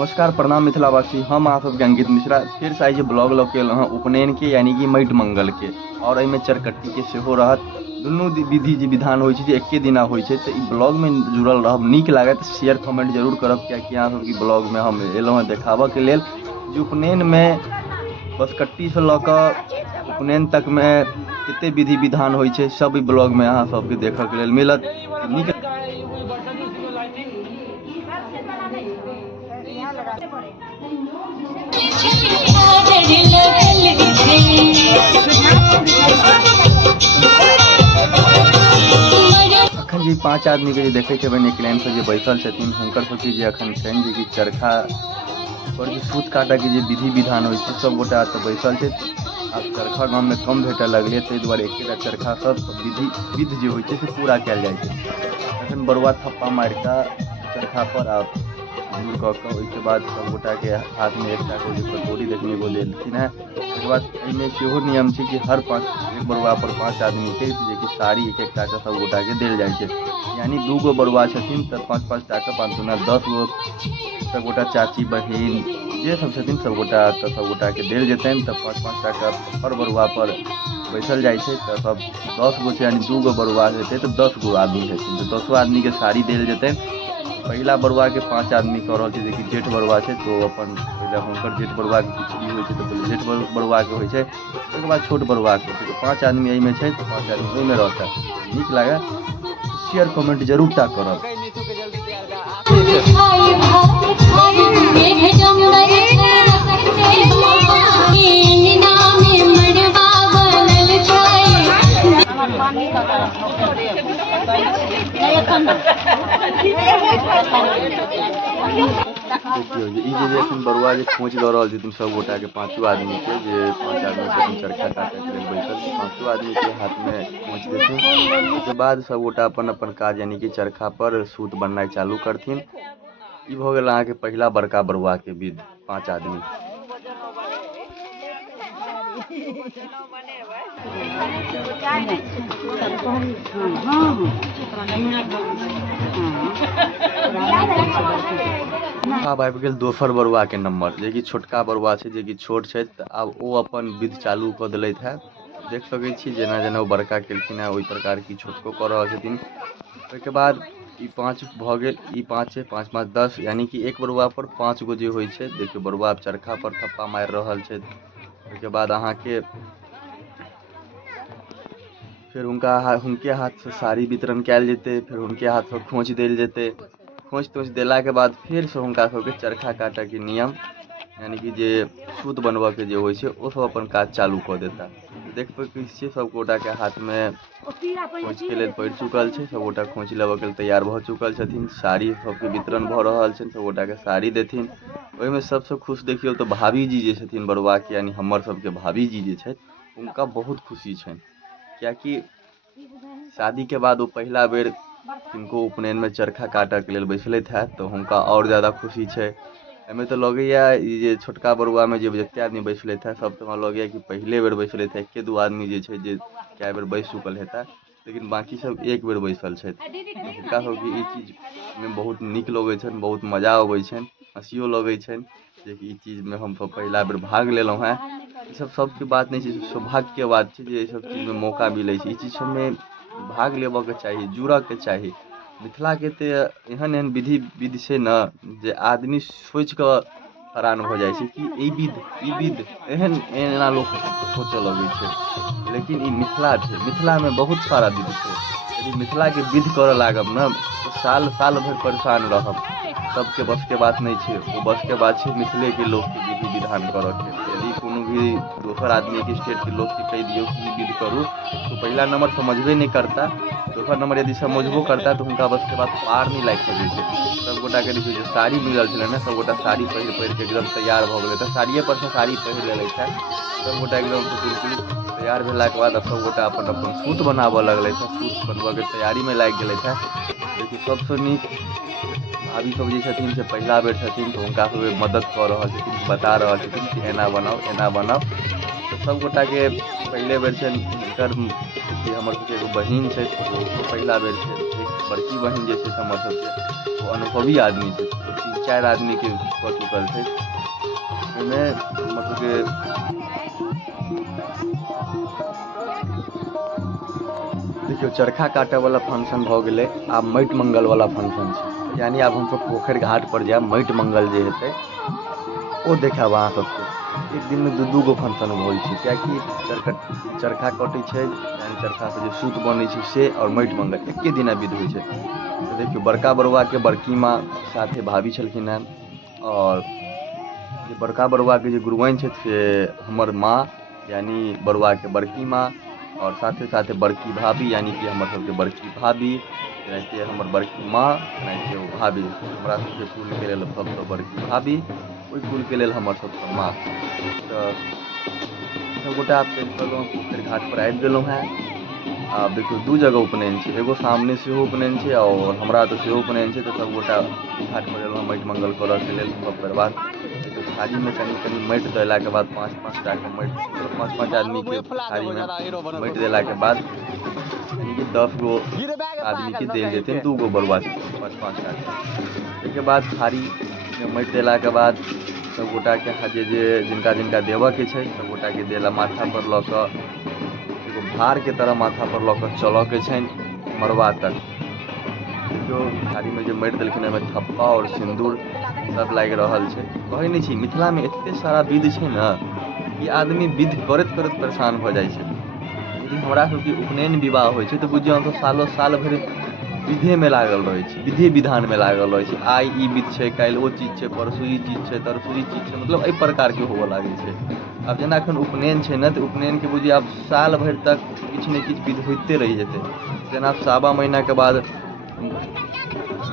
नमस्कार प्रणाम मिथिलावासी, हम अहाँ सबके अंकित मिश्रा फिर से आइए ब्लॉग लऽ के अहाँ उपनयन के यानी कि माटि मंगल के और एहिमे चरकट्टी के सेहो रहत। दुनू विधि जे विधान होइ छै जे एके दिना होइ छै, तऽ ई ब्लॉग में जुड़ल रहब। नीक लागत शेयर कमेंट जरूर करब, कियाकि अहाँ सबके ब्लॉग में हम एलहुँ हँ देखाबऽ के लेल जे उपनयन में बसकट्टी से लऽ कऽ उपनयन तक में कते विधि विधान होइ छै, सब ई ब्लॉग में अहाँ सबके देखऽ के लेल मिलत। नीक अखन जी 5 आदमी के जे देखे छेबै एक लाइन से जे बैसल छथिन, हुनकर सबके जे अखन छनि जे कि चरखा पर जे सूत काटऽ के जे विधि विधान होइ छै, सब गोटा तऽ बैसल छै। आब चरखा गाम में कम भेटऽ लगलै, ताहि दुआरे एकेटा चरखा सब विध जे होइ छै से पूरा कयल जाइ छै। तखन बरुआ थप्पा मारि कऽ चरखा पर आब दूर कऽ कऽ ओहिके बाद सब गोटा के हाथ में एकटा के कटोरी देखने को देलखिन है। ओहिके बाद एहिमे सेहो नियम छै कि हर एक बरुआ पर 5 आदमी के जे कि साड़ी एक एकटा के सब गोटा के देल जाइ छै। यानी 2 गो बरुआ छथिन तऽ 5-5 टा के 5 दूना 10 गो सब गोटा चाची बहिन जे सब छथिन सब गोटा तऽ सब गोटा के देल जेतनि। तऽ 5-5 टा के हर बरुआ पर बैसल जाइ छै, तऽ सब 10 गो छै यानी 2 गो बरुआ हेतै तऽ 10 गो आदमी हेथिन, तऽ 10 आदमी के साड़ी देल जेतनि। पहिला बरुआ के 5 आदमी कह रहल छै जे कि जेठ बरुआ छै, तो अपन पहले हुनकर जेठ बरुआ के किछु होइ छै तऽ पहले जेठ बरुआ के होइ छै, ओहिके बाद छोट बरुआ के होइ छै। तो 5 आदमी एहिमे छै तऽ 5 आदमी ओहिमे रहता। नीक लागे शेयर कमेंट जरूर टा करब। देखियो जे एखन बरुआ जे खोंच दऽ रहल छथिन सब गोटा के, 5 आदमी के जे 5 आदमी छथिन चरखा काटै के लेल बैसल, 5 आदमी के हाथ में खोंच देथिन। उसके बाद सब गोटा अपन अपन काज यानी कि चरखा पर सूत बननाइ चालू करथिन। ई भऽ गेल अहाँ के पहिला बड़का बरुआ के विध 5 आदमी। आब आबि गेल दोसर बरुआ के नंबर, जे कि छोटका बरुआ छै जे कि छोट छै, आब ओ अपन विध चालू कऽ देलथि है। देख सकै छी जेना जेना ओ बड़का केलखिन है ओहि प्रकार की छोटको कऽ रहल छथिन। ओहिके बाद ई 5 भऽ गेल, ई 5 छै, 5-5 10 यानी कि एक बरुआ पर 5 गो जे होइ छै। देखियौ बरुआ चरखा पर थप्पा मारि रहल छै। ओहिके बाद अहाँ के फिर हुनके हाथ से साड़ी वितरण कयल जेतै, फिर हुनके हाथ से खोंच देल जेतै। खोंच तोंच देला के बाद फिर से हुनका सबके चरखा काटऽ के नियम यानी कि जे सूत बनबऽ के जे होइ छै ओ सब अपन काज चालू कऽ देता। देख सकै छियै सब गोटा के हाथ में खोंच के लेल पड़ि चुकल छै, सब गोटा खोंच लेबऽ के लेल तैयार भऽ चुकल छथिन। साड़ी सबके वितरण भऽ रहल छै, सब गोटा के साड़ी देथिन। ओहिमे सबसे खुश देखियौ तऽ भाभी जी जे छथिन बरुआ के यानी हमर सबके भाभी जी जे छथि, हुनका बहुत खुशी छनि, कियाकि शादी के बाद वो पहिला बेर किनको उपनयन में चरखा काटऽ के लेल बैसलथि है, तऽ हुनका और ज्यादा खुशी छै। एहिमे तऽ लगैया ई जे छोटका बरुआ में जे जते आदमी बैसलथि है सब तऽ हमरा लगैया कि पहिले बेर बैसलथि है। 1-2 आदमी जे छै जे कए बेर बैस चुकल हेता, लेकिन बाकी सब एक बेर बैसल छथि। हुनका सबके ई चीज में बहुत नीक लगै छनि, बहुत मजा अबै छनि, हँसियो लगै छनि जे कि ई चीज में हम सब पहिला बेर भाग लेलहुँ है। ई सब सबके बात नहीं छै, सौभाग्य के बात छै जे ई सब चीज में मौका मिलै छै। ई चीज सब में भाग लेबऽ के चाही, जुड़ऽ के चाही। मिथिला के तऽ एहन एहन विधि छै न जे आदमी सोचि कऽ हैरान भऽ जाइ छै कि ई विध एहन एना लोक सोचऽ लगै छै। लेकिन ई मिथिला छै, मिथिला में बहुत सारा विध छै। यदि मिथिला के विध करऽ लागब न तो साल भर परेशान रहब। सबके बस के बात नहीं छै, वो बस के बात छै मिथिले के लोग के विधि विधान करऽ के। यदि कोनो भी दोसर आदमी के स्टेट के लोग के कहि दियौ कि ई विध करू तो पहिला नंबर समझबे नहीं करता, दोसर नंबर यदि समझबो करता तो हुनका बस के बात पार नहीं लागि सकै छै। सब गोटा के देखियौ जे साड़ी मिलल छलै न, सब गोटा साड़ी पहिर के एकदम तैयार भऽ गेलै। तऽ साड़िये पर से साड़ी पहिर लेलथि है सब गोटा एकदम बिल्कुल तैयार भेला के बाद सब गोटा अपन अपन सूत बनाबऽ लगलथि है। सूत बनबऽ के तैयारी में लागि गेलथि है। देखियौ सबसँ नीक भाभी सब जे छथिन से पहिला बेर छथिन, तो हुनका सबके मदद कऽ रहल छथिन, बता रहल छथिन कि एना बनाओ एना बनाओ। तो सब गोटा के पहले बेर छनि, हुनकर कि हमर सबके एगो बहिन छै, ओहो पहिला बेर छै। एक बड़की बहिन जे छै हमर सबके, वो अनुभवी आदमी छै, 3-4 आदमी के कऽ चुकल छै। एहिमे हमर सबके देखियो चरखा काटे वाला फंक्शन भऽ गेलै, आब माटि मंगल वाला फंक्शन छै। यानी आब हमसब पोखरि घाट पर जायब, माटि मंगल जे हेतै ओ देखायब अहाँ सबके। एक दिन में दू गो फंक्शन होइ छै, कियाकि चरखा कटै छै, यानी चरखा से जे सूत बनै छै से, और माटि मंगल एके दिना विध होइ छै। तो देखियो बड़का बरुआ के बड़की माँ साथे भाभी छलखिन हेँ, और जे बड़का बरुआ के जे गुरुआइन छै से हमर माँ, यानी बरुआ के बड़की माँ, और साथे साथे बड़की भाभी, यानी कि हमर सबके बड़की भाभी, जेनाहिते हमर बड़की माँ तेनाहिते ओ भाभी। हमरा सबके कुलके लेल सबसँ बड़की भाभी, ओहि कुलके लेल हमर सबसँ माँ। तऽ सबगोटा आब चलि पड़लहुँ पोखरि घाट पर, आबि गेलहुँ हेँ। आब देखियौ 2 जगह उपनयन छै, एगो सामने सेहो उपनयन छै, और हमरा तऽ सेहो उपनयन छै। तऽ सबगोटा घाट पर एलहुँ माटि मंगल करऽके लेल सब परिवार। देखियौ थारीमे कनि माटि देलाके बाद 5-5 टा के माटि, मतलब 5-5 आदमी के थारीमे माटि देलाके बाद, यानी कि 10 गो आदमी के देल जेतै, 2 गो बरुआ के 5-5 टा के। ताहिके बाद थारीमे माटि देलाके बाद सबगोटाके जिनका जिनका देबऽके छै, सबगोटाके देला माथा पर लऽ कऽ एगो भार के तरह माथा पर लऽ कऽ चलऽ के छनि मड़वा तक। देखियौ थारीमे जे माटि देलखिन ओहिमे थप्पा और सिन्दूर सब लागि रहल छै। कहै नहि छी मिथिलामे एते सारा विध छै ने, कि आदमी विध करैत करैत परेशान भऽ जाइ छै। यदि हमरा सबके उपनयन विवाह होइ छै तऽ बुझियौ हमसब साल भरि विधेमे लागल रहै छी, विधि विधानमे लागल रहै छी। आइ ई विध छै, काल्हि ओ चीज छै, परसू ई चीज छै, तरसू ई चीज छै, मतलब एहि प्रकारके होबऽ लागै छै। आब जेना एखन उपनयन छै ने, तऽ उपनयनके बुझियौ आब साल भरि तक किछु ने किछु विध होइते रहि जेतै। जेना सावा महीनाके बाद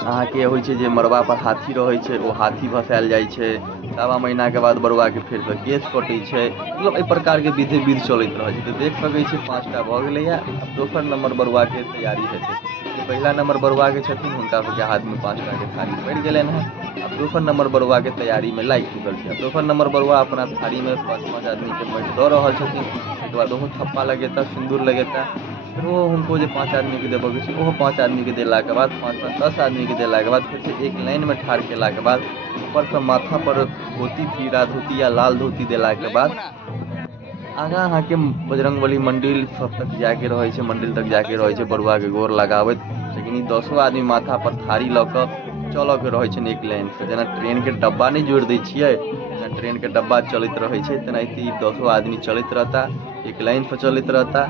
अहाँके होइ छै जे मड़बा पर हाथी रहै छै, ओ हाथी भसायल जाइ छै। सावा महीनाके बाद बरुआके फेरसँ केश कटै छै, मतलब एहि प्रकारके विध चलैत रहै छै। तऽ देख सकै छी 5 टा भऽ गेलैए। आब दोसर नम्बर बरुआके तैयारी हेतै। जे पहिला नम्बर बरुआके छथिन हुनका सबके हाथमे 5 टा के थारी पड़ि गेलनि हेँ। आब दोसर नम्बर बरुआके तैयारीमे लागि चुकल छै। आब दोसर नम्बर बरुआ अपना थारीमे 5-5 आदमीके माटि दऽ रहल छथिन। ताहिके बाद ओहो थप्पा लगेता, सिन्दूर लगेता, फेर ओहो हुनको जे 5 आदमीके देबऽके छै ओहो 5 आदमीके देलाके बाद, 5-5 10 आदमीके देलाके बाद, फेर से एक लाइनमे ठाढ़ केलाके बाद, ऊपरसँ माथा पर धोती, पीरा धोती या लाल धोती देलाके बाद आगाँ अहाँके बजरंगबली मंदिर सब तक जाके रहै छै, मंदिर तक जाके रहै छै बरुआके गोर लगाबैत। लेकिन ई 10 आदमी माथा पर थारी लऽ कऽ चलऽके रहै छै एक लाइनसँ। जेना ट्रेनके डब्बा नहि जोड़ि दै छियै, जेना ट्रेनके डब्बा चलैत रहै छै, तेनाहिते ई 10 आदमी चलैत रहता, एक लाइनसँ चलैत रहता।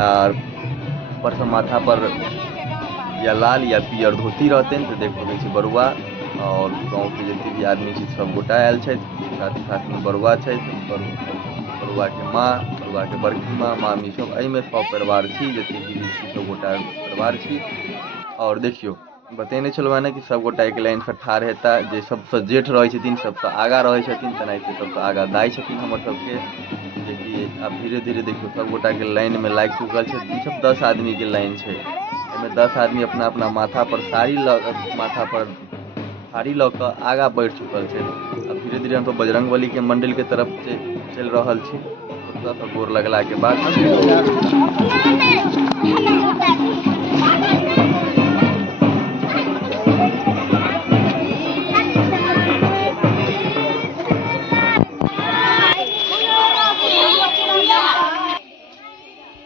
आर ऊपरसँ माथा पर या लाल या पियर धोती रहतनि। तऽ देख सकै छी बरुआ और गाँवके जते भी आदमी छै सबगोटा आयल छथि, साथे साथमे बरुआ छथि, बरुआके माँ, बरुआके बड़की माँ, मामी सब, एहिमे सब परिवार छी, जतेक भी छी सबगोटा परिवार छी। और देखियौ बतेने छलहुँ हेँ ने कि सबगोटा एक लाइनसँ ठाढ़ हेता। जे सबसँ जेठ रहै छथिन सबसँ आगाँ रहै छथिन, तेनाहिते सबसँ आगाँ दाइ छथिन हमर सबके। जेकि आब धीरे धीरे देखियौ सबगोटाके लाइनमे लागि चुकल छै। ई सब 10 आदमीके लाइन छै। एहिमे 10 आदमी अपना अपना माथा पर थारी लऽ कऽ आगाँ बढ़ि चुकल छै। अब धीरे धीरे हमसब बजरंगबलीके मंदिरके तरफ चलि रहल छी। ओतऽसँ गोर लगलाके बाद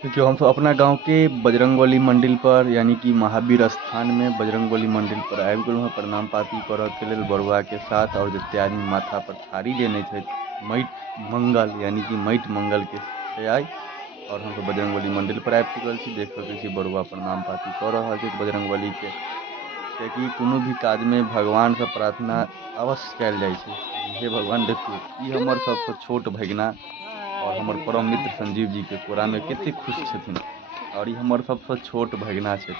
देखियो हमसब अपना गांवके बजरंगबली मंदिर पर, यानी कि महावीर स्थान में बजरंगबली मंदिर पर आबि गेलहुँ हैं प्रणाम पाती करऽके लेल बरुआके साथ। और जते आदमी माथा पर थारी लेने छथि माटि मंगल, यानी कि माटि मंगलके छै आइ। और हमसब बजरंगबली मंदिर पर आबि चुकल छी। देख सकै छी बरुआ प्रणाम पाती कऽ रहल छथि बजरंगबलीके, कियाकि कोनो भी काजमे भगवानसँ प्रार्थना अवश्य कयल जाइ छै। हे भगवान देखियौ ई हमर सबसँ छोट भगिना और हमर परम मित्र संजीव जीके कोरामे कते खुश छथिन। और ई हमर सबसँ छोट भगिना छथि।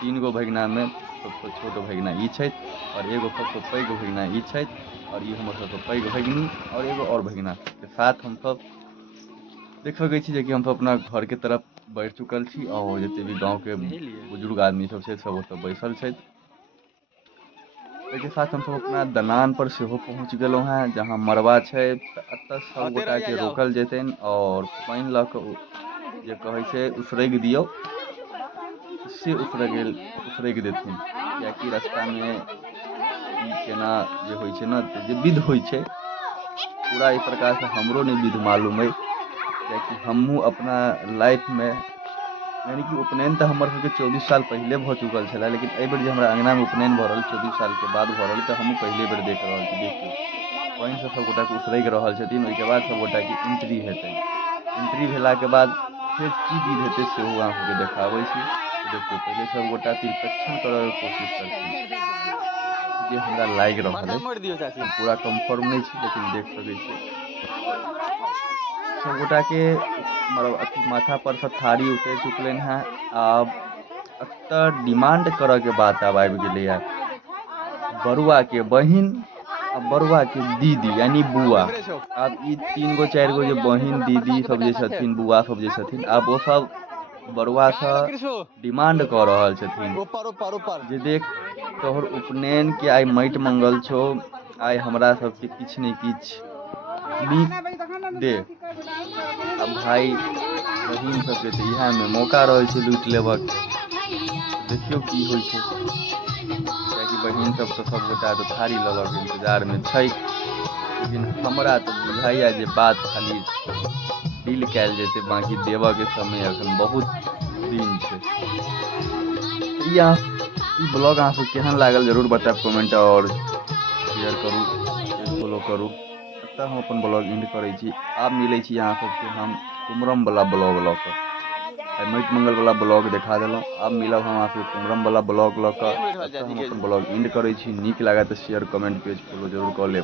3 गो भगिनामे सबसँ छोट भगिना ई छथि, और एगो सबसँ पैघ भगिना ई छथि, और ई हमर सबसँ पैघ भगिनी, और एगो और भगिना के साथ हमसब देख सकै छी जे कि हमसब अपना घरके तरफ बढ़ि चुकल छी। और जते भी गाँवके बुजुर्ग आदमी सब छथि सब ओतऽ बैसल छथि। एहिके साथ हमसब अपना दलान पर सेहो पहुँच गेलहुँ हैं, जहाँ मड़बा छै। तऽ एतऽ सब गोटाके रोकल जेतनि और पानि लऽ कऽ जे कहै छै उसरगि दियौ से उसरगि देथिन, कियाकि रास्तामे की केना जे होइ छै ने, जे विध होइ छै पूरा एक प्रकारसँ हमरो नहि विध मालूम अइ, कियाकि हमहूँ अपना लाइफमे यानी कि उपनयन तऽ हमर सबके 24 साल पहिले भऽ चुकल छलै, लेकिन एहि बेर जे हमरा अङ्गनामे उपनयन भऽ रहल 24 सालके बाद भऽ रहल, तऽ हमहूँ पहिले बेर देख रहल छी। देखियौ पानिसँ सभगोटाके उसरगि रहल छथिन, ओहिके बाद सभगोटाके एंट्री हेतै। एंट्री भेलाके बाद फेर की विध हेतै सेहो अहाँके देखाबै छी। देखियौ पहिले सभगोटा तिरपेक्षण करऽके कोशिश करथिन, जे हमरा लागि रहल अइ, पूरा कन्फर्म नहि छी लेकिन देख सकै छी सभगोटाके माथा पर सँ थारी उतरि चुकलनि हेँ। आब एतऽ डिमांड करऽके बात आब आबि गेलैए, बरुआके बहिन आ बरुआके दीदी यानी बुआ। आब ई 3 गो 4 गो जे बहिन दीदी सब जे छथिन, बुआ सब जे छथिन, आब ओ सब बरुआसँ डिमांड कऽ रहल छथिन जे देख तोहर उपनयनके आइ माटि मंगल छौ, आइ हमरा सबके किछु ने किछु नीक दे। आ भाई बहिन सबके तऽ इएहमे मौका रहै छै लूटि लेबऽके। देखियौ की होइ छै, कियाकि बहिन सब तऽ सभगोटा तऽ थारी लऽ लऽ के इंतजारमे छै, लेकिन हमरा तऽ बुझाइए जे बात खाली डील कयल जेतै, बाँकी देबऽके समय एखन बहुत दिन छै। ई ब्लॉग अहाँसब केहन लागल जरूर बतायब कमेंट, आओर शेयर करू, पेज फॉलो करू। एतऽ हम अपन ब्लॉग एंड करै छी। आब मिलै छी अहाँ सबके हम कुमरमवला ब्लॉग लऽ कऽ। आइ माटि मंगलवला ब्लॉग देखा देलहुँ, आब मिलब हम अहाँके कुमरमवला ब्लॉग लऽ कऽ। एतऽ हम अपन ब्लॉग एंड करै छी। नीक लागत तऽ शेयर कमेंट पेज फॉलो जरूर कऽ लेब।